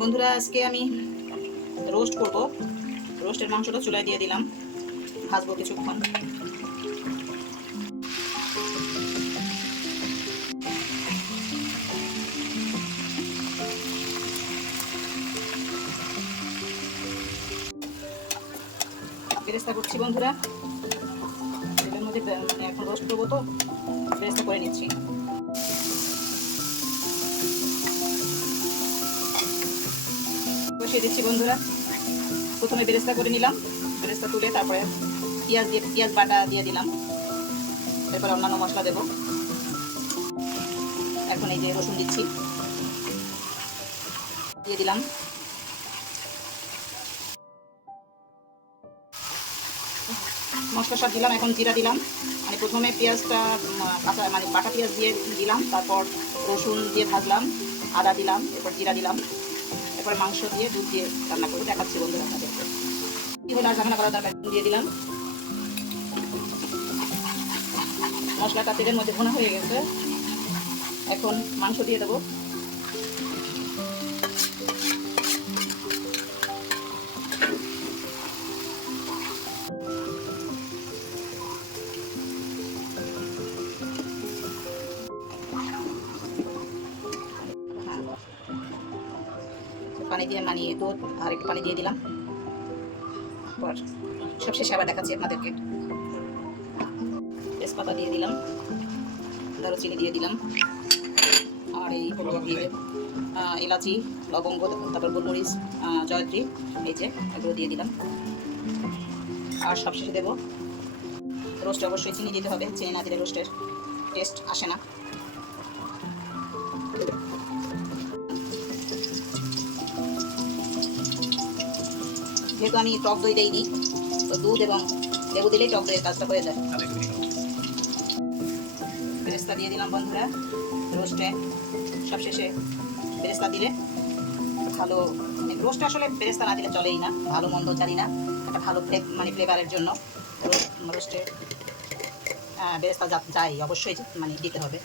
বন্ধুরা, আজকে আমি রোস্ট করব। রোস্টের মাংসটা চুলায় দিয়ে দিলাম, ভাজবো কিছুক্ষণ। বেরেস্তা করছি বন্ধুরা, এটার মধ্যে এখন রোস্ট করবো তো বেরেস্তা করে নিচ্ছি। বসিয়ে দিচ্ছি বন্ধুরা। প্রথমে বেরেস্তা করে নিলাম, বেরেস্তা তুলে তারপরে পেঁয়াজ বাটা দিয়ে দিলাম, এরপর অন্যান্য মশলা দেব। এখন এই যে রসুন দিচ্ছি, দিয়ে দিলাম। মশলা সব দিলাম, এখন জিরা দিলাম। মানে প্রথমে পেঁয়াজটা কাঁচা মানে বাটা পেঁয়াজ দিয়ে দিলাম, তারপর রসুন দিয়ে ভাজলাম, আদা দিলাম, এরপর জিরা দিলাম, এরপর মাংস দিয়ে দুধ দিয়ে রান্না করে দেখাচ্ছি বন্ধুরা আপনাদেরকে। কী হলো আর ঝামেলা করার দরকার, দিয়ে দিলাম। মশলাটা তেলের মধ্যে ভুনা হয়ে গেছে, এখন মাংস দিয়ে দেবো। পানি দিয়ে মানিয়ে দুধ আর একটু পানি দিয়ে দিলাম। পর সবশেষে আবার দেখাচ্ছি আপনাদেরকে। তেজপাতা দিয়ে দিলাম, দারুচিনি দিয়ে দিলাম, আর এই দিয়ে এলাচি, লবঙ্গ, তারপর গোলমরিচ, জয়ত্রী, এই যে এগুলো দিয়ে দিলাম। আর সবশেষে দেবো রোস্টে অবশ্যই চিনি দিতে হবে, চিনি না দিলে রোস্টের টেস্ট আসে না। যেহেতু আমি টক দই দেইনি, তো দুধ এবং লেবু দিলেই টক দইয়ের কাজটা হয়ে যায়। বেরেস্তা দিয়ে দিলাম বন্ধুরা রোস্টে। সবশেষে বেরেস্তা দিলে ভালো, মানে রোস্টে আসলে বেরেস্তা না দিলে চলেই না, ভালো মন্দ জানি না, একটা ভালো মানে ফ্লেভারের জন্য রোস্টে বেরেস্তা যাই অবশ্যই মানে দিতে হবে।